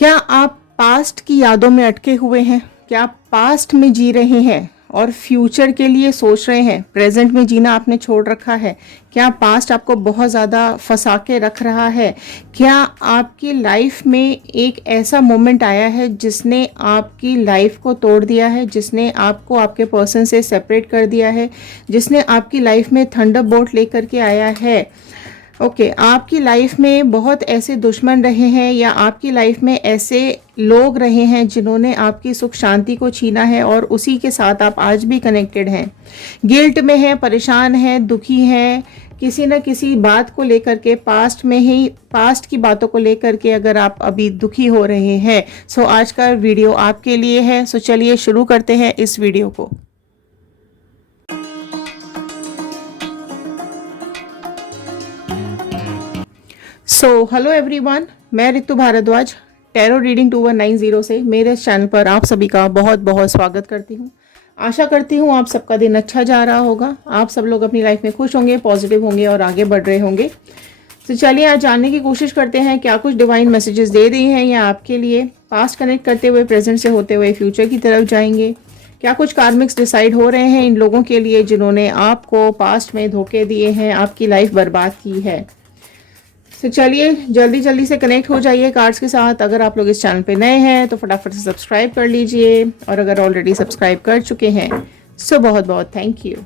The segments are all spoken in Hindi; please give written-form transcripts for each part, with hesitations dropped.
क्या आप पास्ट की यादों में अटके हुए हैं? क्या आप पास्ट में जी रहे हैं और फ्यूचर के लिए सोच रहे हैं? प्रेजेंट में जीना आपने छोड़ रखा है? क्या पास्ट आपको बहुत ज़्यादा फंसा के रख रहा है? क्या आपकी लाइफ में एक ऐसा मोमेंट आया है जिसने आपकी लाइफ को तोड़ दिया है, जिसने आपको आपके पर्सन से सेपरेट कर दिया है, जिसने आपकी लाइफ में थंडरबोल्ट लेकर के आया है? आपकी लाइफ में बहुत ऐसे दुश्मन रहे हैं या आपकी लाइफ में ऐसे लोग रहे हैं जिन्होंने आपकी सुख शांति को छीना है और उसी के साथ आप आज भी कनेक्टेड हैं। गिल्ट में हैं, परेशान हैं, दुखी हैं, किसी न किसी बात को लेकर के, पास्ट में ही पास्ट की बातों को लेकर के अगर आप अभी दुखी हो रहे हैं, सो आज का वीडियो आपके लिए है। सो चलिए शुरू करते हैं इस वीडियो को। हेलो एवरीवन, मैं रितु भारद्वाज टैरो रीडिंग 2190 से मेरे चैनल पर आप सभी का बहुत बहुत स्वागत करती हूँ। आशा करती हूँ आप सबका दिन अच्छा जा रहा होगा, आप सब लोग अपनी लाइफ में खुश होंगे, पॉजिटिव होंगे और आगे बढ़ रहे होंगे। तो चलिए आज जानने की कोशिश करते हैं क्या कुछ डिवाइन मैसेजेस दे रही हैं या आपके लिए। पास्ट कनेक्ट करते हुए प्रेजेंट से होते हुए फ्यूचर की तरफ जाएंगे। क्या कुछ कार्मिक्स डिसाइड हो रहे हैं इन लोगों के लिए जिन्होंने आपको पास्ट में धोखे दिए हैं, आपकी लाइफ बर्बाद की है। तो चलिए जल्दी जल्दी से कनेक्ट हो जाइए कार्ड्स के साथ। अगर आप लोग इस चैनल पे नए हैं तो फटाफट से सब्सक्राइब कर लीजिए और अगर ऑलरेडी सब्सक्राइब कर चुके हैं सो बहुत बहुत थैंक यू।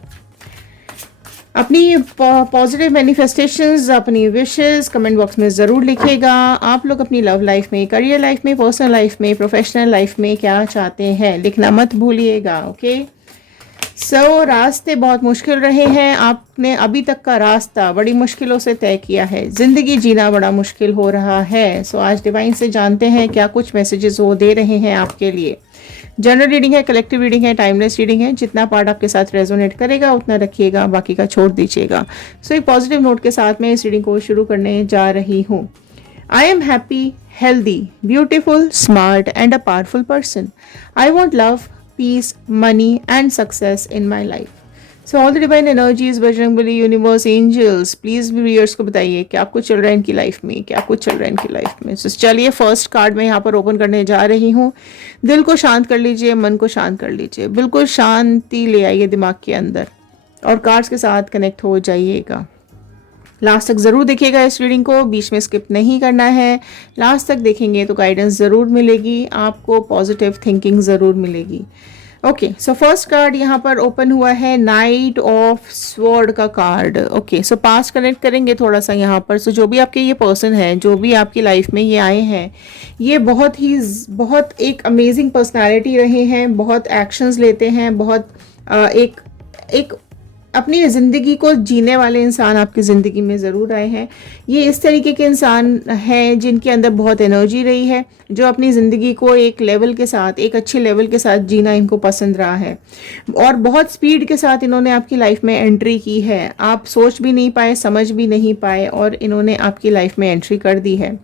अपनी पॉजिटिव मैनिफेस्टेशंस, अपनी विशेस कमेंट बॉक्स में ज़रूर लिखिएगा। आप लोग अपनी लव लाइफ में, करियर लाइफ में, पर्सनल लाइफ में, प्रोफेशनल लाइफ में क्या चाहते हैं लिखना मत भूलिएगा। ओके रास्ते बहुत मुश्किल रहे हैं, आपने अभी तक का रास्ता बड़ी मुश्किलों से तय किया है, ज़िंदगी जीना बड़ा मुश्किल हो रहा है। आज डिवाइन से जानते हैं क्या कुछ मैसेजेस वो दे रहे हैं आपके लिए। जनरल रीडिंग है, कलेक्टिव रीडिंग है, टाइमलेस रीडिंग है। जितना पार्ट आपके साथ रेजोनेट करेगा उतना रखिएगा, बाकी का छोड़ दीजिएगा। एक पॉजिटिव नोट के साथ मैं इस रीडिंग को शुरू करने जा रही हूँ। I am happy, healthy, beautiful, smart and a powerful person. I want love, peace, money and success in my life. So all the divine energies, Bajrangbali, universe, angels, please viewers को बताइए क्या कुछ चल रहा है इनकी लाइफ में, क्या कुछ चल रहा है इनकी लाइफ में। चलिए फर्स्ट कार्ड मैं यहाँ पर ओपन करने जा रही हूँ। दिल को शांत कर लीजिए, मन को शांत कर लीजिए, बिल्कुल शांति ले आइए दिमाग के अंदर और कार्ड्स के साथ कनेक्ट हो जाइएगा। लास्ट तक ज़रूर देखिएगा इस रीडिंग को, बीच में स्किप नहीं करना है। लास्ट तक देखेंगे तो गाइडेंस ज़रूर मिलेगी, आपको पॉजिटिव थिंकिंग ज़रूर मिलेगी। फर्स्ट कार्ड यहाँ पर ओपन हुआ है नाइट ऑफ स्वॉर्ड का कार्ड। पास्ट कनेक्ट करेंगे थोड़ा सा यहाँ पर। जो भी आपके ये पर्सन है, जो भी आपकी लाइफ में ये आए हैं, ये बहुत एक अमेजिंग पर्सनैलिटी रहे हैं, बहुत एक्शंस लेते हैं, बहुत एक अपनी ज़िंदगी को जीने वाले इंसान आपकी ज़िंदगी में ज़रूर आए हैं। ये इस तरीके के इंसान हैं जिनके अंदर बहुत एनर्जी रही है, जो अपनी ज़िंदगी को एक लेवल के साथ, एक अच्छे लेवल के साथ जीना इनको पसंद रहा है और बहुत स्पीड के साथ इन्होंने आपकी लाइफ में एंट्री की है। आप सोच भी नहीं पाए, समझ भी नहीं पाए और इन्होंने आपकी लाइफ में एंट्री कर दी है।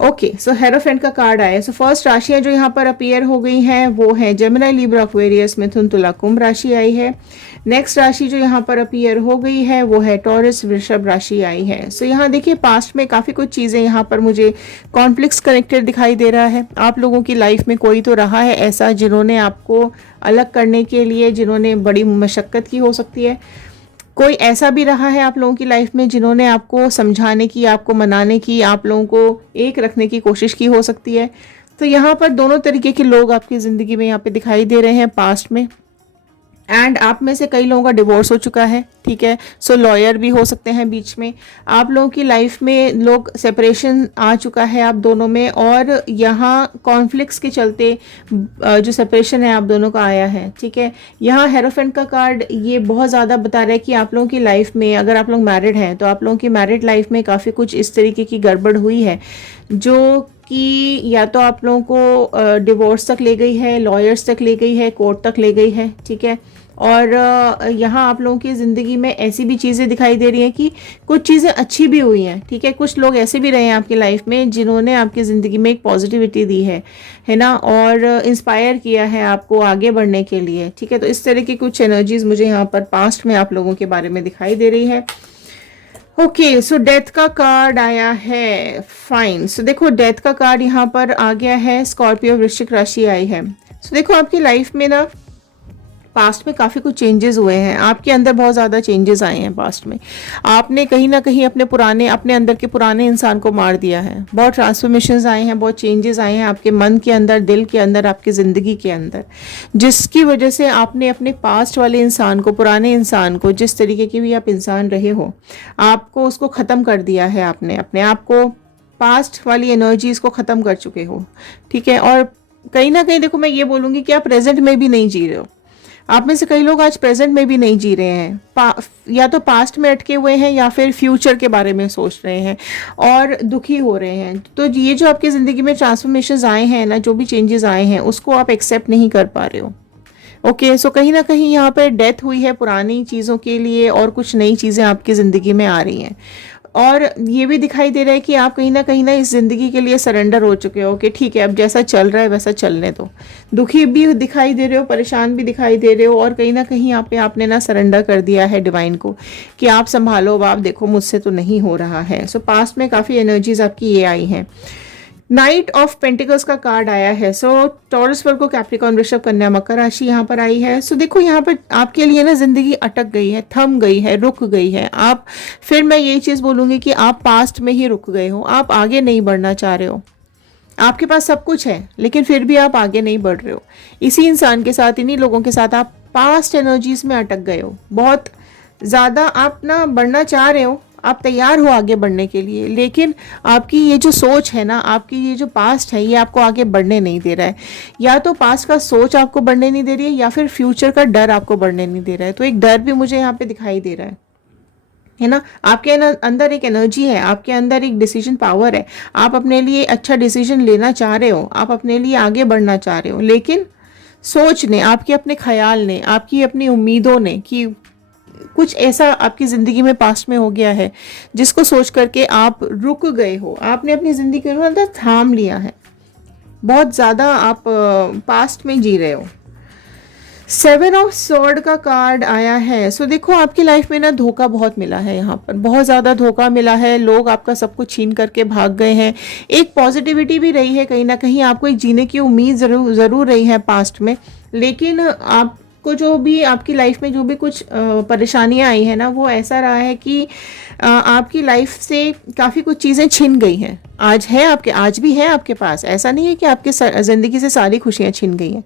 हेरोफेंट का कार्ड आया। फर्स्ट राशियाँ जो यहाँ पर अपीयर हो गई हैं वो हैं जेमिनी, लिब्रा, एक्वेरियस, मिथुन, तुला, कुंभ राशि आई है। नेक्स्ट राशि जो यहाँ पर अपीयर हो गई है वो है टॉरस, वृषभ राशि आई है। यहाँ देखिए पास्ट में काफ़ी कुछ चीज़ें यहाँ पर मुझे कॉन्फ्लिक्ट्स कनेक्टेड दिखाई दे रहा है। आप लोगों की लाइफ में कोई तो रहा है ऐसा जिन्होंने आपको अलग करने के लिए, जिन्होंने बड़ी मशक्क़त की हो सकती है। कोई ऐसा भी रहा है आप लोगों की लाइफ में जिन्होंने आपको समझाने की, आपको मनाने की, आप लोगों को एक रखने की कोशिश की हो सकती है। तो यहाँ पर दोनों तरीके के लोग आपकी ज़िंदगी में यहाँ पे दिखाई दे रहे हैं पास्ट में। एंड आप में से कई लोगों का डिवोर्स हो चुका है, ठीक है। लॉयर भी हो सकते हैं बीच में। आप लोगों की लाइफ में लोग सेपरेशन आ चुका है आप दोनों में और यहाँ कॉन्फ्लिक्ट्स के चलते जो सेपरेशन है आप दोनों का आया है, ठीक है। यहाँ हेरोफेंट का कार्ड ये बहुत ज़्यादा बता रहा है कि आप लोगों की लाइफ में, अगर आप लोग मैरिड हैं तो आप लोगों की मैरिड लाइफ में काफ़ी कुछ इस तरीके की गड़बड़ हुई है जो कि या तो आप लोगों को डिवोर्स तक ले गई है, लॉयर्स तक ले गई है, कोर्ट तक ले गई है, ठीक है। और यहाँ आप लोगों की ज़िंदगी में ऐसी भी चीज़ें दिखाई दे रही हैं कि कुछ चीज़ें अच्छी भी हुई हैं, ठीक है। कुछ लोग ऐसे भी रहे हैं आपकी लाइफ में जिन्होंने आपकी ज़िंदगी में एक पॉजिटिविटी दी है ना, और इंस्पायर किया है आपको आगे बढ़ने के लिए, ठीक है। तो इस तरह की कुछ एनर्जीज मुझे यहाँ पर पास्ट में आप लोगों के बारे में दिखाई दे रही है। ओके, सो डेथ का कार्ड आया है। फाइन, सो देखो डेथ का कार्ड यहाँ पर आ गया है, स्कॉर्पियो वृश्चिक राशि आई है। सो देखो आपकी लाइफ में ना पास्ट में काफ़ी कुछ चेंजेस हुए हैं, आपके अंदर बहुत ज़्यादा चेंजेस आए हैं पास्ट में। आपने कहीं ना कहीं अपने अंदर के पुराने इंसान को मार दिया है। बहुत ट्रांसफॉर्मेशंस आए हैं, बहुत चेंजेस आए हैं आपके मन के अंदर, दिल के अंदर, आपकी ज़िंदगी के अंदर, जिसकी वजह से आपने अपने पास्ट वाले इंसान को, पुराने इंसान को, जिस तरीके के भी आप इंसान रहे हो, आपको उसको ख़त्म कर दिया है। आपने अपने आप को, पास्ट वाली एनर्जीज को ख़त्म कर चुके हो, ठीक है। और कहीं ना कहीं देखो मैं ये बोलूँगी कि आप प्रेजेंट में भी नहीं जी रहे हो। आप में से कई लोग आज प्रेजेंट में भी नहीं जी रहे हैं, या तो पास्ट में अटके हुए हैं या फिर फ्यूचर के बारे में सोच रहे हैं और दुखी हो रहे हैं। तो ये जो आपकी ज़िंदगी में ट्रांसफॉर्मेशंस आए हैं ना, जो भी चेंजेस आए हैं, उसको आप एक्सेप्ट नहीं कर पा रहे हो। ओके, सो कहीं ना कहीं यहाँ पे डेथ हुई है पुरानी चीज़ों के लिए और कुछ नई चीज़ें आपकी ज़िंदगी में आ रही हैं। और ये भी दिखाई दे रहा है कि आप कहीं ना इस ज़िंदगी के लिए सरेंडर हो चुके हो कि ठीक है अब जैसा चल रहा है वैसा चलने दो। दुखी भी दिखाई दे रहे हो, परेशान भी दिखाई दे रहे हो, और कहीं ना कहीं यहाँ पे आपने ना सरेंडर कर दिया है डिवाइन को कि आप संभालो, आप देखो मुझसे तो नहीं हो रहा है। सो पास्ट में काफ़ी एनर्जीज आपकी ये आई हैं। नाइट ऑफ पेंटिकल्स का कार्ड आया है। सो टॉरस, वर्गो, कैप्रिकॉर्न, वृषभ, कन्या, मकर राशि यहाँ पर आई है। सो देखो यहाँ पर आपके लिए ना जिंदगी अटक गई है, थम गई है, रुक गई है। आप, फिर मैं यही चीज़ बोलूँगी कि आप पास्ट में ही रुक गए हो, आप आगे नहीं बढ़ना चाह रहे हो। आपके पास सब कुछ है लेकिन फिर भी आप आगे नहीं बढ़ रहे हो। इसी इंसान के साथ, इन्हीं लोगों के साथ आप पास्ट एनर्जीज में अटक गए हो। बहुत ज़्यादा आप ना बढ़ना चाह रहे हो, आप तैयार हो आगे बढ़ने के लिए, लेकिन आपकी ये जो सोच है ना, आपकी ये जो पास्ट है, ये आपको आगे बढ़ने नहीं दे रहा है। या तो पास्ट का सोच आपको बढ़ने नहीं दे रही है या फिर फ्यूचर का डर आपको बढ़ने नहीं दे रहा है। तो एक डर भी मुझे यहाँ पे दिखाई दे रहा है ना। आपके अंदर एक एनर्जी है, आपके अंदर एक डिसीजन पावर है, आप अपने लिए अच्छा डिसीजन लेना चाह रहे हो, आप अपने लिए आगे बढ़ना चाह रहे हो, लेकिन सोच ने, आपके अपने ख्याल ने, आपकी अपनी उम्मीदों ने, कि कुछ ऐसा आपकी ज़िंदगी में पास्ट में हो गया है जिसको सोच करके आप रुक गए हो। आपने अपनी ज़िंदगी के अंदर थाम लिया है, बहुत ज़्यादा आप पास्ट में जी रहे हो। 7 ऑफ स्वॉर्ड का कार्ड आया है। सो देखो आपकी लाइफ में ना धोखा बहुत मिला है, यहाँ पर बहुत ज़्यादा धोखा मिला है। लोग आपका सब कुछ छीन करके भाग गए हैं। एक पॉजिटिविटी भी रही है, कहीं ना कहीं आपको एक जीने की उम्मीद ज़रूर रही है पास्ट में, लेकिन आपको जो भी आपकी लाइफ में जो भी कुछ परेशानियां आई हैं ना, वो ऐसा रहा है कि आपकी लाइफ से काफ़ी कुछ चीज़ें छिन गई हैं। आज भी है आपके पास, ऐसा नहीं है कि आपके ज़िंदगी से सारी खुशियां छिन गई हैं,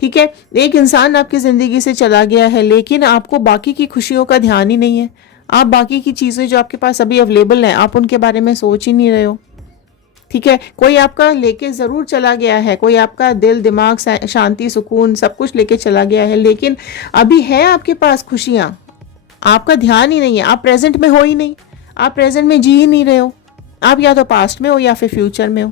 ठीक है। एक इंसान आपकी ज़िंदगी से चला गया है, लेकिन आपको बाकी की खुशियों का ध्यान ही नहीं है। आप बाकी की चीज़ें जो आपके पास अभी अवेलेबल हैं, आप उनके बारे में सोच ही नहीं रहे हो, ठीक है। कोई आपका लेके ज़रूर चला गया है, कोई आपका दिल, दिमाग, शांति, सुकून सब कुछ लेके चला गया है, लेकिन अभी है आपके पास खुशियाँ, आपका ध्यान ही नहीं है, आप प्रेजेंट में हो ही नहीं, आप प्रेजेंट में जी ही नहीं रहे हो। आप या तो पास्ट में हो या फिर फ्यूचर में हो,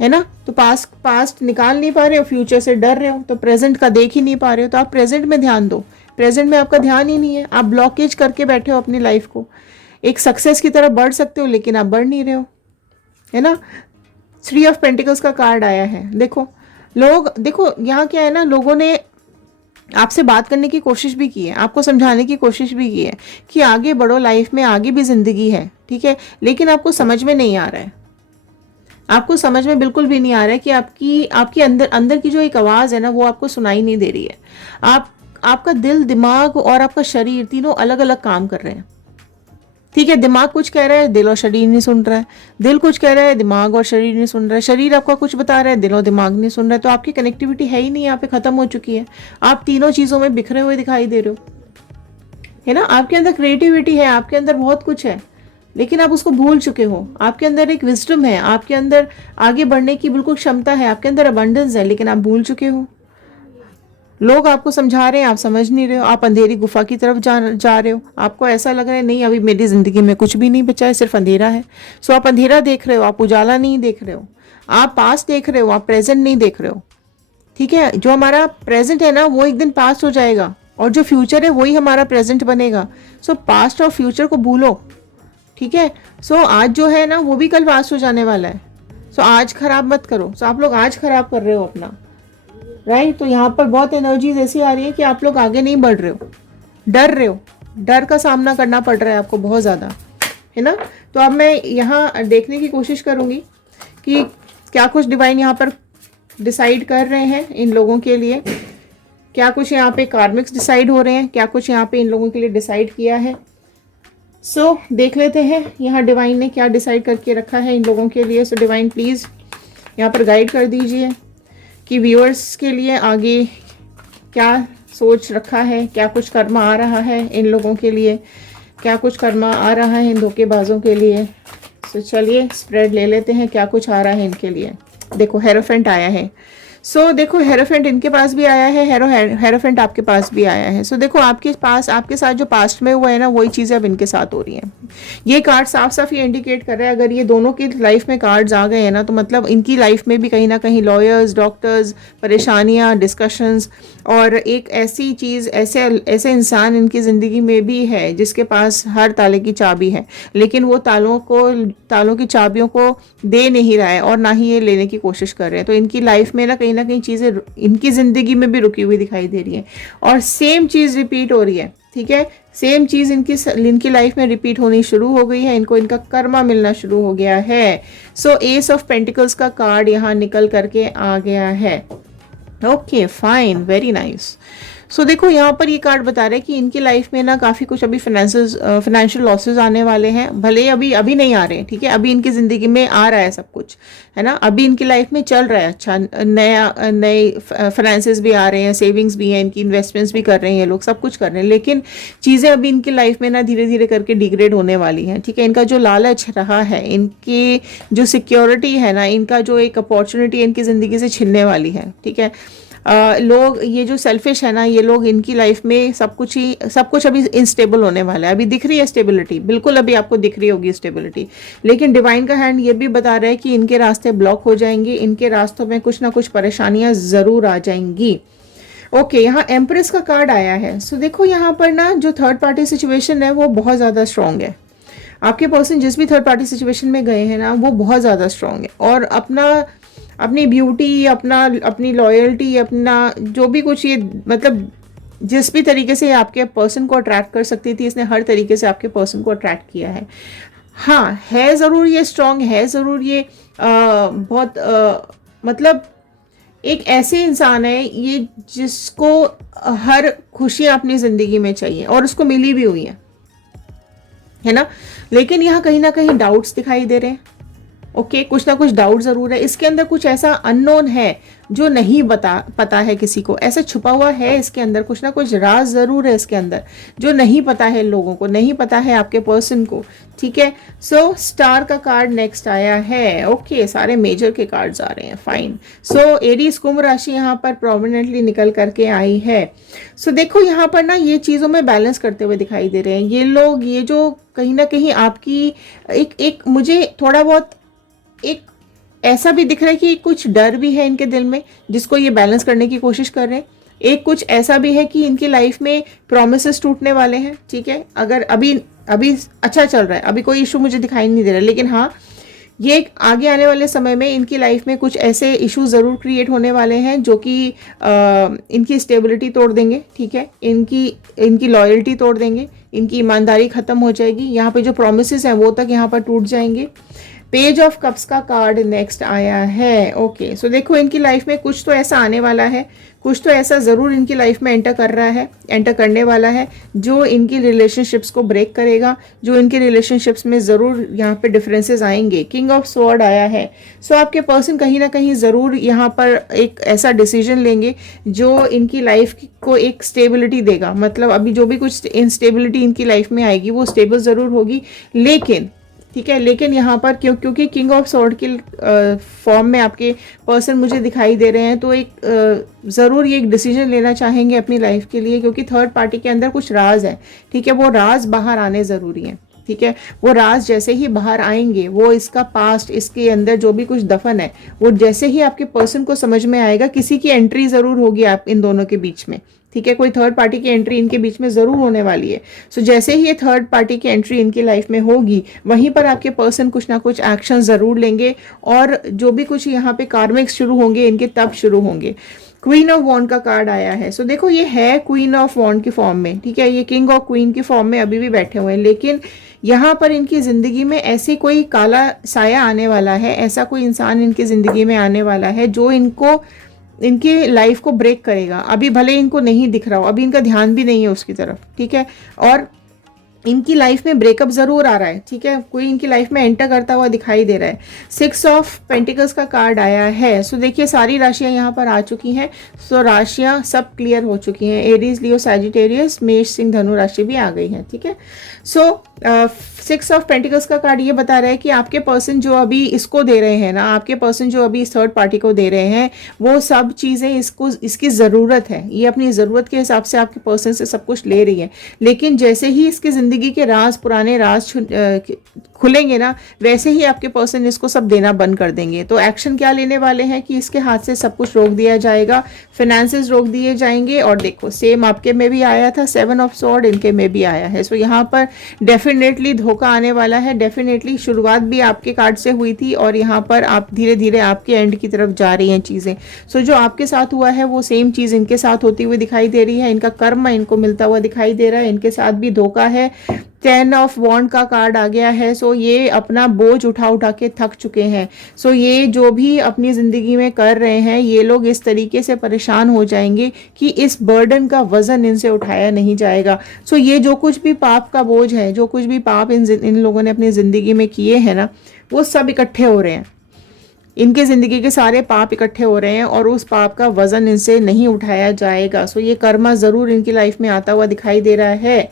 है ना। तो पास्ट निकाल नहीं पा रहे हो, फ्यूचर से डर रहे हो, तो प्रेजेंट का देख ही नहीं पा रहे हो। तो आप प्रेजेंट में ध्यान दो, प्रेजेंट में आपका ध्यान ही नहीं है, आप ब्लॉकेज करके बैठे हो अपनी लाइफ को। एक सक्सेस की तरफ बढ़ सकते हो लेकिन आप बढ़ नहीं रहे हो, है ना। 3 ऑफ पेंटिकल्स का कार्ड आया है। देखो यहाँ क्या है ना, लोगों ने आपसे बात करने की कोशिश भी की है, आपको समझाने की कोशिश भी की है कि आगे बढ़ो, लाइफ में आगे भी जिंदगी है, ठीक है, लेकिन आपको समझ में नहीं आ रहा है। आपको समझ में बिल्कुल भी नहीं आ रहा है कि आपकी अंदर की जो एक आवाज़ है ना, वो आपको सुनाई नहीं दे रही है। आपका दिल, दिमाग और आपका शरीर तीनों अलग अलग काम कर रहे हैं, ठीक है। दिमाग कुछ कह रहा है, दिल और शरीर नहीं सुन रहा है। दिल कुछ कह रहा है, दिमाग और शरीर नहीं सुन रहा है। शरीर आपका कुछ बता रहा है, दिल और दिमाग नहीं सुन रहा है। तो आपकी कनेक्टिविटी है ही नहीं, यहाँ पे खत्म हो चुकी है। आप तीनों चीज़ों में बिखरे हुए दिखाई दे रहे हो, है ना। आपके अंदर क्रिएटिविटी है, आपके अंदर बहुत कुछ है, लेकिन आप उसको भूल चुके हो। आपके अंदर एक विजडम है, आपके अंदर आगे बढ़ने की बिल्कुल क्षमता है, आपके अंदर अबंडेंस है, लेकिन आप भूल चुके हो। लोग आपको समझा रहे हैं, आप समझ नहीं रहे हो, आप अंधेरी गुफा की तरफ जा रहे हो। आपको ऐसा लग रहा है नहीं, अभी मेरी ज़िंदगी में कुछ भी नहीं बचा है, सिर्फ अंधेरा है। सो आप अंधेरा देख रहे हो, आप उजाला नहीं देख रहे हो। आप पास्ट देख रहे हो, आप प्रेजेंट नहीं देख रहे हो, ठीक है। जो हमारा प्रेजेंट है ना, वो एक दिन पास्ट हो जाएगा, और जो फ्यूचर है वही हमारा प्रेजेंट बनेगा। सो पास्ट और फ्यूचर को भूलो, ठीक है। सो आज जो है ना, वो भी कल पास्ट हो जाने वाला है। सो आज खराब मत करो। सो आप लोग आज खराब कर रहे हो अपना, राइट। तो यहाँ पर बहुत एनर्जीज ऐसी आ रही है कि आप लोग आगे नहीं बढ़ रहे हो, डर रहे हो, डर का सामना करना पड़ रहा है आपको बहुत ज़्यादा, है ना। तो अब मैं यहाँ देखने की कोशिश करूँगी कि क्या कुछ डिवाइन यहाँ पर डिसाइड कर रहे हैं इन लोगों के लिए, क्या कुछ यहाँ पे कार्मिक्स डिसाइड हो रहे हैं, क्या कुछ यहाँ पे इन लोगों के लिए डिसाइड किया है। सो देख लेते हैं यहाँ डिवाइन ने क्या डिसाइड करके रखा है इन लोगों के लिए। सो डिवाइन प्लीज़ यहाँ पर गाइड कर दीजिए कि व्यूअर्स के लिए आगे क्या सोच रखा है, क्या कुछ कर्मा आ रहा है इन लोगों के लिए, क्या कुछ कर्मा आ रहा है इन धोखेबाजों के लिए। सो चलिए स्प्रेड ले लेते हैं क्या कुछ आ रहा है इनके लिए। देखो हेरोफेंट आया है। सो देखो हेरोफेंट इनके पास भी आया है, हेरोफेंट आपके पास भी आया है। सो देखो आपके पास, आपके साथ जो पास्ट में हुआ है ना, वही चीज़ें अब इनके साथ हो रही हैं। ये कार्ड साफ साफ ये इंडिकेट कर रहा है, अगर ये दोनों की लाइफ में कार्ड्स आ गए हैं ना, तो मतलब इनकी लाइफ में भी कहीं ना कहीं लॉयर्स, डॉक्टर्स, परेशानियां, डिस्कशंस, और एक ऐसी चीज़, ऐसे इंसान इनकी ज़िंदगी में भी है जिसके पास हर ताले की चाबी है, लेकिन वो तालों की चाबियों को दे नहीं रहा है और ना ही ये लेने की कोशिश कर रहे हैं। तो इनकी लाइफ में ना कहीं चीज़ें इनकी ज़िंदगी में भी रुकी हुई दिखाई दे रही है, और सेम चीज़ रिपीट हो रही है। ठीक है, सेम चीज़ इनकी लाइफ में रिपीट होनी शुरू हो गई है, इनको इनका कर्मा मिलना शुरू हो गया है। सो एस ऑफ पेंटिकल्स का कार्ड यहाँ निकल करके आ गया है। Okay fine, very nice. So देखो यहाँ पर ये कार्ड बता रहे हैं कि इनकी लाइफ में ना काफ़ी कुछ अभी फाइनेंशियल लॉसेस आने वाले हैं, भले अभी नहीं आ रहे हैं। ठीक है, अभी इनकी ज़िंदगी में आ रहा है सब कुछ, है ना, अभी इनकी लाइफ में चल रहा है अच्छा, नए फाइनेंसेस भी आ रहे हैं, सेविंग्स भी हैं, इनकी इन्वेस्टमेंट्स भी कर रहे हैं ये लोग, सब कुछ कर रहे हैं, लेकिन चीज़ें अभी इनकी लाइफ में ना धीरे धीरे करके डिग्रेड होने वाली हैं। ठीक है, इनका जो लालच रहा है, इनकी जो सिक्योरिटी है ना, इनका जो एक अपॉर्चुनिटी इनकी ज़िंदगी से छिनने वाली है। ठीक है, लोग ये जो सेल्फिश है ना, ये लोग इनकी लाइफ में सब कुछ अभी इंस्टेबल होने वाला है। अभी दिख रही है स्टेबिलिटी, बिल्कुल अभी आपको दिख रही होगी स्टेबिलिटी, लेकिन डिवाइन का हैंड ये भी बता रहा है कि इनके रास्ते ब्लॉक हो जाएंगे, इनके रास्तों में कुछ ना कुछ परेशानियां ज़रूर आ जाएंगी। ओके, यहाँ एम्प्रेस का कार्ड आया है। सो देखो यहाँ पर ना जो थर्ड पार्टी सिचुएशन है वो बहुत ज़्यादा स्ट्रांग है। आपके पर्सन जिस भी थर्ड पार्टी सिचुएशन में गए हैं ना, वो बहुत ज़्यादा स्ट्रांग है, और अपनी ब्यूटी, अपनी लॉयल्टी, अपना जो भी कुछ, ये मतलब जिस भी तरीके से आपके पर्सन को अट्रैक्ट कर सकती थी, इसने हर तरीके से आपके पर्सन को अट्रैक्ट किया है। हाँ, है ज़रूर ये स्ट्रांग, है ज़रूर ये बहुत मतलब एक ऐसे इंसान है ये जिसको हर खुशियाँ अपनी ज़िंदगी में चाहिए, और उसको मिली भी हुई है ना, लेकिन यहाँ कहीं ना कहीं डाउट्स दिखाई दे रहे हैं। ओके, कुछ ना कुछ डाउट ज़रूर है, इसके अंदर कुछ ऐसा अननोन है जो नहीं पता है किसी को, ऐसा छुपा हुआ है इसके अंदर, कुछ ना कुछ राज ज़रूर है इसके अंदर जो नहीं पता है लोगों को, नहीं पता है आपके पर्सन को। ठीक है, सो स्टार का कार्ड नेक्स्ट आया है। ओके, सारे मेजर के कार्ड्स आ रहे हैं, फाइन। सो एरीज कुंभ राशि यहाँ पर प्रोमिनेंटली निकल करके आई है। सो देखो यहाँ पर ना ये चीज़ों में बैलेंस करते हुए दिखाई दे रहे हैं ये लोग, ये जो कहीं ना कहीं आपकी एक मुझे थोड़ा बहुत एक ऐसा भी दिख रहा है कि कुछ डर भी है इनके दिल में जिसको ये बैलेंस करने की कोशिश कर रहे हैं। एक कुछ ऐसा भी है कि इनकी लाइफ में प्रॉमिसेस टूटने वाले हैं। ठीक है, अगर अभी अच्छा चल रहा है, अभी कोई इशू मुझे दिखाई नहीं दे रहा, लेकिन हाँ, ये आगे आने वाले समय में इनकी लाइफ में कुछ ऐसे इश्यूज ज़रूर क्रिएट होने वाले हैं जो कि इनकी स्टेबिलिटी तोड़ देंगे। ठीक है, इनकी लॉयल्टी तोड़ देंगे, इनकी ईमानदारी ख़त्म हो जाएगी, यहाँ पे जो प्रोमिसेस हैं वो तक यहाँ पर टूट जाएंगे। पेज ऑफ कप्स का कार्ड नेक्स्ट आया है। ओके, सो देखो इनकी लाइफ में कुछ तो ऐसा आने वाला है, कुछ तो ऐसा ज़रूर इनकी लाइफ में एंटर करने वाला है जो इनकी रिलेशनशिप्स को ब्रेक करेगा, जो इनके रिलेशनशिप्स में ज़रूर यहाँ पे डिफरेंसेस आएंगे। किंग ऑफ स्वॉर्ड आया है। सो आपके पर्सन कहीं ना कहीं ज़रूर यहाँ पर एक ऐसा डिसीजन लेंगे जो इनकी लाइफ को एक स्टेबिलिटी देगा, मतलब अभी जो भी कुछ इंस्टेबिलिटी इनकी लाइफ में आएगी वो स्टेबल ज़रूर होगी, लेकिन ठीक है, लेकिन यहाँ पर क्योंकि किंग ऑफ स्वॉर्ड की फॉर्म में आपके पर्सन मुझे दिखाई दे रहे हैं, तो एक ज़रूर ये एक डिसीजन लेना चाहेंगे अपनी लाइफ के लिए, क्योंकि थर्ड पार्टी के अंदर कुछ राज है। ठीक है, वो राज बाहर आने ज़रूरी है। ठीक है, वो राज जैसे ही बाहर आएंगे, वो इसका पास्ट, इसके अंदर जो भी कुछ दफन है, वो जैसे ही आपके पर्सन को समझ में आएगा, किसी की एंट्री ज़रूर होगी आप इन दोनों के बीच में। ठीक है, कोई थर्ड पार्टी की एंट्री इनके बीच में ज़रूर होने वाली है। सो जैसे ही ये थर्ड पार्टी की एंट्री इनकी लाइफ में होगी, वहीं पर आपके पर्सन कुछ ना कुछ एक्शन ज़रूर लेंगे, और जो भी कुछ यहाँ पे कार्मिक्स शुरू होंगे इनके तब शुरू होंगे। क्वीन ऑफ वॉन्ड का कार्ड आया है। सो देखो ये है क्वीन ऑफ वॉन्ड की फॉर्म में, ठीक है, ये किंग और क्वीन की फॉर्म में अभी भी बैठे हुए हैं, लेकिन यहाँ पर इनकी ज़िंदगी में ऐसे कोई काला साया आने वाला है, ऐसा कोई इंसान इनकी ज़िंदगी में आने वाला है जो इनको, इनकी लाइफ को ब्रेक करेगा। अभी भले इनको नहीं दिख रहा हो, अभी इनका ध्यान भी नहीं है उसकी तरफ, ठीक है, और इनकी लाइफ में ब्रेकअप जरूर आ रहा है, ठीक है, कोई इनकी लाइफ में एंटर करता हुआ दिखाई दे रहा है। 6 ऑफ पेंटिकल्स का कार्ड आया है। सो देखिए सारी राशियां यहाँ पर आ चुकी हैं। सो राशियां सब क्लियर हो चुकी हैं। एरीज, लियो, सैजिटेरियस, मेष, सिंह, धनु राशि भी आ गई है, ठीक है। सो 6 ऑफ पेंटिकल्स का कार्ड ये बता रहा है कि आपके पर्सन जो अभी इसको दे रहे हैं ना, आपके पर्सन जो अभी इस थर्ड पार्टी को दे रहे हैं, वो सब चीज़ें इसको, इसकी ज़रूरत है, ये अपनी ज़रूरत के हिसाब से आपके पर्सन से सब कुछ ले रही है, लेकिन जैसे ही इसकी ज़िंदगी के राज, पुराने राज खुलेंगे ना, वैसे ही आपके पर्सन इसको सब देना बंद कर देंगे। तो एक्शन क्या लेने वाले हैं कि इसके हाथ से सब कुछ रोक दिया जाएगा, फाइनेंसेस रोक दिए जाएंगे। और देखो सेम आपके में भी आया था, 7 ऑफ स्वॉर्ड इनके में भी आया है। सो यहाँ पर डेफिनेटली धोखा आने वाला है, डेफिनेटली शुरुआत भी आपके कार्ड से हुई थी और यहाँ पर आप धीरे धीरे आपके एंड की तरफ जा रही हैं चीज़ें। सो जो आपके साथ हुआ है वो सेम चीज़ इनके साथ होती हुई दिखाई दे रही है, इनका कर्म इनको मिलता हुआ दिखाई दे रहा है, इनके साथ भी धोखा है। 10 ऑफ वॉन्ड का कार्ड आ गया है। सो ये अपना बोझ उठा उठा के थक चुके हैं। सो ये जो भी अपनी ज़िंदगी में कर रहे हैं, ये लोग इस तरीके से परेशान हो जाएंगे कि इस बर्डन का वज़न इनसे उठाया नहीं जाएगा। सो ये जो कुछ भी पाप का बोझ है, जो कुछ भी पाप इन लोगों ने अपनी ज़िंदगी में किए हैं ना, वो सब इकट्ठे हो रहे हैं। इनके ज़िंदगी के सारे पाप इकट्ठे हो रहे हैं और उस पाप का वज़न इनसे नहीं उठाया जाएगा। सो ये कर्मा ज़रूर इनकी लाइफ में आता हुआ दिखाई दे रहा है।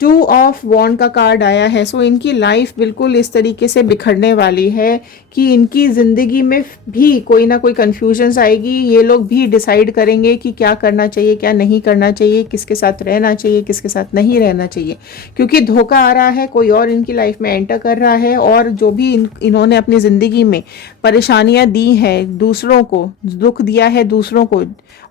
2 ऑफ वॉन्ड का कार्ड आया है। सो इनकी लाइफ बिल्कुल इस तरीके से बिखरने वाली है कि इनकी ज़िंदगी में भी कोई ना कोई कन्फ्यूजन्स आएगी। ये लोग भी डिसाइड करेंगे कि क्या करना चाहिए, क्या नहीं करना चाहिए, किसके साथ रहना चाहिए, किसके साथ नहीं रहना चाहिए, क्योंकि धोखा आ रहा है, कोई और इनकी लाइफ में एंटर कर रहा है। और जो भी इन्होंने अपनी ज़िंदगी में परेशानियाँ दी हैं, दूसरों को दुख दिया है, दूसरों को,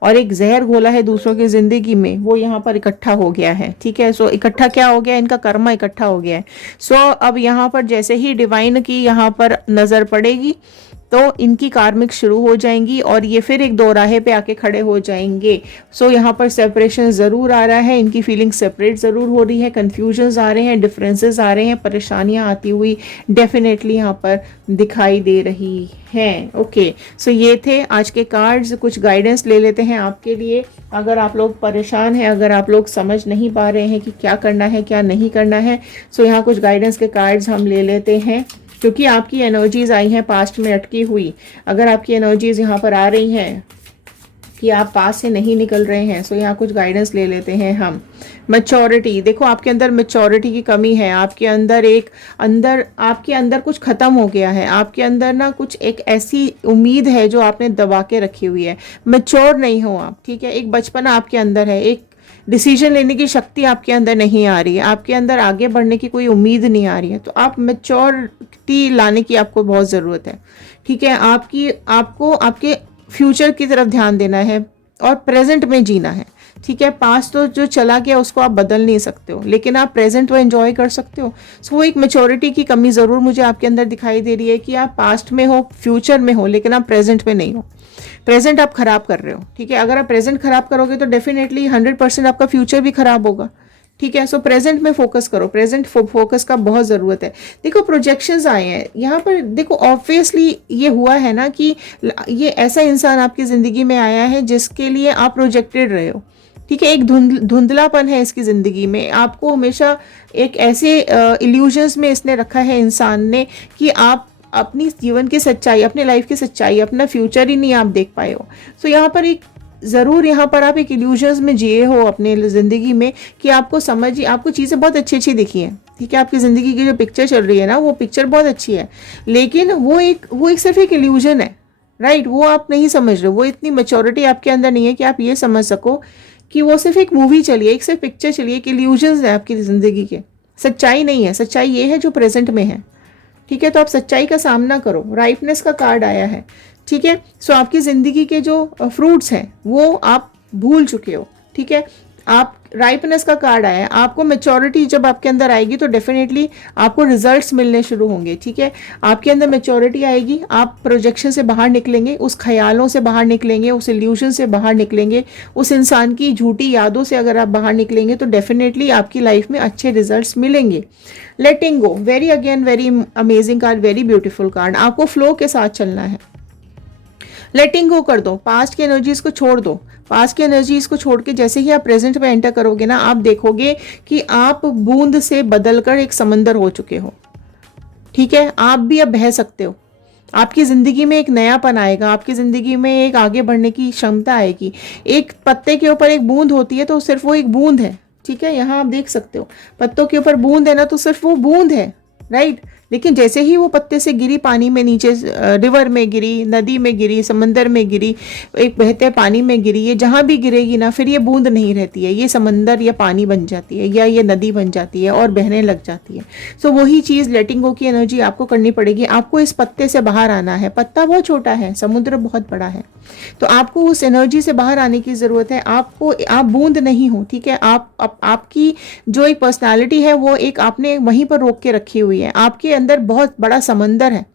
और एक जहर घोला है दूसरों की ज़िंदगी में, वो यहाँ पर इकट्ठा हो गया है। ठीक है, सो इकट्ठा क्या हो गया, इनका कर्मा इकट्ठा हो गया है। सो अब यहाँ पर जैसे ही डिवाइन की यहाँ पर नज़र पड़ेगी तो इनकी कार्मिक शुरू हो जाएंगी और ये फिर एक दोराहे पे आके खड़े हो जाएंगे। सो यहाँ पर सेपरेशन ज़रूर आ रहा है, इनकी फीलिंग सेपरेट ज़रूर हो रही है, कन्फ्यूजन्स आ रहे हैं, डिफरेंसेस आ रहे हैं, परेशानियाँ आती हुई डेफिनेटली यहाँ पर दिखाई दे रही हैं। ओके, सो ये थे आज के कार्ड्स। कुछ गाइडेंस ले लेते हैं आपके लिए। अगर आप लोग परेशान हैं, अगर आप लोग समझ नहीं पा रहे हैं कि क्या करना है क्या नहीं करना है, सो यहाँ कुछ गाइडेंस के कार्ड्स हम ले लेते हैं, क्योंकि आपकी एनर्जीज आई हैं पास्ट में अटकी हुई। अगर आपकी एनर्जीज यहाँ पर आ रही हैं कि आप पास से नहीं निकल रहे हैं, सो यहाँ कुछ गाइडेंस ले लेते हैं हम। मैच्योरिटी, देखो आपके अंदर मैच्योरिटी की कमी है, आपके अंदर कुछ ख़त्म हो गया है, आपके अंदर ना कुछ एक ऐसी उम्मीद है जो आपने दबा के रखी हुई है। मैच्योर नहीं हो आप, ठीक है, एक बचपना आपके अंदर है, एक डिसीजन लेने की शक्ति आपके अंदर नहीं आ रही है, आपके अंदर आगे बढ़ने की कोई उम्मीद नहीं आ रही है। तो आप मैच्योरिटी लाने की आपको बहुत ज़रूरत है। ठीक है, आपको आपके फ्यूचर की तरफ ध्यान देना है और प्रेजेंट में जीना है। ठीक है, पास्ट तो जो चला गया उसको आप बदल नहीं सकते हो, लेकिन आप प्रेजेंट वो एंजॉय कर सकते हो। सो वो एक मैच्योरिटी की कमी ज़रूर मुझे आपके अंदर दिखाई दे रही है कि आप पास्ट में हो, फ्यूचर में हो, लेकिन आप प्रेजेंट में नहीं हो। प्रेजेंट आप खराब कर रहे हो। ठीक है, अगर आप प्रेजेंट खराब करोगे तो डेफिनेटली 100% आपका फ्यूचर भी खराब होगा। ठीक है, सो प्रेजेंट में फोकस करो, प्रेजेंट फोकस का बहुत ज़रूरत है। देखो प्रोजेक्शंस आए हैं यहाँ पर, देखो ऑब्वियसली ये हुआ है ना कि ये ऐसा इंसान आपकी ज़िंदगी में आया है जिसके लिए आप प्रोजेक्टेड रहे हो। ठीक है, एक धुंधलापन है इसकी ज़िंदगी में, आपको हमेशा एक ऐसे इल्यूजन्स में इसने रखा है इंसान ने कि आप अपनी जीवन की सच्चाई, अपने लाइफ की सच्चाई, अपना फ्यूचर ही नहीं आप देख पाए हो। सो यहाँ पर एक ज़रूर यहाँ पर आप एक इल्यूजन्स में जिए हो अपने ज़िंदगी में कि आपको समझिए, आपको चीज़ें बहुत अच्छी अच्छी दिखी हैं। ठीक है, आपकी ज़िंदगी की जो पिक्चर चल रही है ना, वो पिक्चर बहुत अच्छी है, लेकिन वो एक सिर्फ एक इल्यूजन है। राइट, वो आप नहीं समझ रहे, वो इतनी मैच्योरिटी आपके अंदर नहीं है कि आप ये समझ सको कि वो सिर्फ एक मूवी चली है, एक सिर्फ पिक्चर चली है, एक इल्यूजन्स है आपकी ज़िंदगी के, सच्चाई नहीं है। सच्चाई ये है जो प्रेजेंट में है। ठीक है, तो आप सच्चाई का सामना करो। राइपनेस का कार्ड आया है। ठीक है, सो आपकी ज़िंदगी के जो फ्रूट्स हैं वो आप भूल चुके हो। ठीक है। आप राइपनेस का कार्ड आया है, आपको मेच्योरिटी जब आपके अंदर आएगी तो डेफिनेटली आपको रिजल्ट्स मिलने शुरू होंगे, ठीक है। आपके अंदर मेच्योरिटी आएगी, आप प्रोजेक्शन से बाहर निकलेंगे, उस ख्यालों से बाहर निकलेंगे, उस इल्यूजन से बाहर निकलेंगे, उस इंसान की झूठी यादों से अगर आप बाहर निकलेंगे तो डेफिनेटली आपकी लाइफ में अच्छे रिजल्ट्स मिलेंगे। Letting go, very again very amazing card, very beautiful card. आपको फ्लो के साथ चलना है, लेटिंग गो कर दो, पास्ट की एनर्जीज को छोड़ दो। पास्ट की एनर्जीज को छोड़ के जैसे ही आप प्रेजेंट में एंटर करोगे ना, आप देखोगे कि आप बूंद से बदलकर एक समंदर हो चुके हो, ठीक है। आप भी अब बह सकते हो, आपकी ज़िंदगी में एक नयापन आएगा, आपकी ज़िंदगी में एक आगे बढ़ने की क्षमता आएगी। एक पत्ते के ऊपर एक बूंद होती है तो सिर्फ वो एक बूंद है, ठीक है। यहाँ आप देख सकते हो पत्तों के ऊपर बूंद है ना, तो सिर्फ वो बूंद है, राइट। लेकिन जैसे ही वो पत्ते से गिरी पानी में, नीचे रिवर में गिरी, नदी में गिरी, समंदर में गिरी, एक बहते पानी में गिरी, ये जहाँ भी गिरेगी ना, फिर ये बूंद नहीं रहती है, ये समंदर या पानी बन जाती है या ये नदी बन जाती है और बहने लग जाती है। सो वही चीज़ लेटिंग गो की एनर्जी आपको करनी पड़ेगी। आपको इस पत्ते से बाहर आना है। पत्ता बहुत छोटा है, समुद्र बहुत बड़ा है, तो आपको उस एनर्जी से बाहर आने की ज़रूरत है। आप बूंद नहीं हो, ठीक है। आपकी जो एक पर्सनालिटी है वो एक आपने वहीं पर रोक के रखी हुई है। आपके अंदर बहुत बड़ा समंदर है,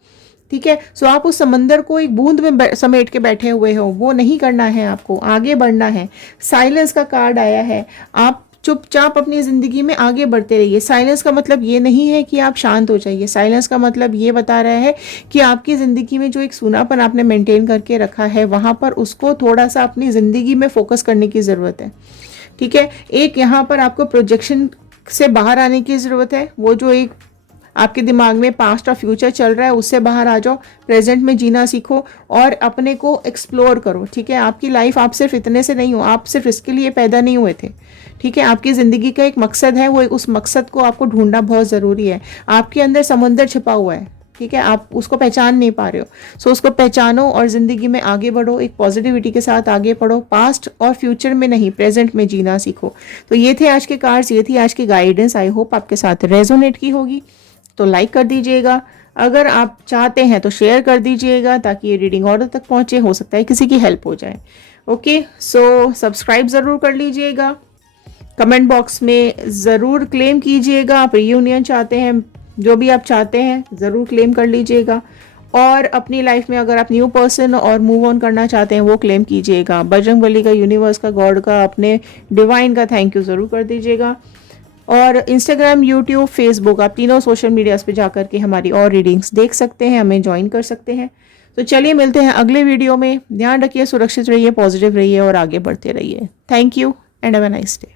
ठीक है। सो आप उस समंदर को एक बूंद में समेट के बैठे हुए हो, वो नहीं करना है, आपको आगे बढ़ना है। साइलेंस का कार्ड आया है, आप चुपचाप अपनी ज़िंदगी में आगे बढ़ते रहिए। साइलेंस का मतलब ये नहीं है कि आप शांत हो जाइए, साइलेंस का मतलब ये बता रहा है कि आपकी ज़िंदगी में जो एक सूनापन आपने मेंटेन करके रखा है, वहाँ पर उसको थोड़ा सा अपनी ज़िंदगी में फोकस करने की ज़रूरत है, ठीक है। एक यहाँ पर आपको प्रोजेक्शन से बाहर आने की ज़रूरत है। वो जो एक आपके दिमाग में पास्ट और फ्यूचर चल रहा है, उससे बाहर आ जाओ, प्रेजेंट में जीना सीखो और अपने को एक्सप्लोर करो, ठीक है। आपकी लाइफ आप सिर्फ इतने से नहीं हो, आप सिर्फ इसके लिए पैदा नहीं हुए थे, ठीक है। आपकी ज़िंदगी का एक मकसद है, वो उस मकसद को आपको ढूंढना बहुत ज़रूरी है। आपके अंदर समंदर छिपा हुआ है, ठीक है, आप उसको पहचान नहीं पा रहे हो। सो उसको पहचानो और ज़िंदगी में आगे बढ़ो, एक पॉजिटिविटी के साथ आगे बढ़ो। पास्ट और फ्यूचर में नहीं, प्रेजेंट में जीना सीखो। तो ये थे आज के कार्ड्स, ये थी आज की गाइडेंस। आई होप आपके साथ रेजोनेट की होगी, तो लाइक कर दीजिएगा। अगर आप चाहते हैं तो शेयर कर दीजिएगा ताकि ये रीडिंग ऑर्डर तक पहुंचे, हो सकता है किसी की हेल्प हो जाए। ओके, सो सब्सक्राइब ज़रूर कर लीजिएगा। कमेंट बॉक्स में ज़रूर क्लेम कीजिएगा, आप रीयूनियन चाहते हैं, जो भी आप चाहते हैं ज़रूर क्लेम कर लीजिएगा। और अपनी लाइफ में अगर आप न्यू पर्सन और मूव ऑन करना चाहते हैं वो क्लेम कीजिएगा। बजरंगबली का, यूनिवर्स का, गॉड का, अपने डिवाइन का थैंक यू ज़रूर कर दीजिएगा। और इंस्टाग्राम, यूट्यूब, फेसबुक, आप तीनों सोशल मीडियाज पे जाकर के हमारी और रीडिंग्स देख सकते हैं, हमें ज्वाइन कर सकते हैं। तो चलिए मिलते हैं अगले वीडियो में। ध्यान रखिए, सुरक्षित रहिए, पॉजिटिव रहिए और आगे बढ़ते रहिए। Thank you and have a nice day.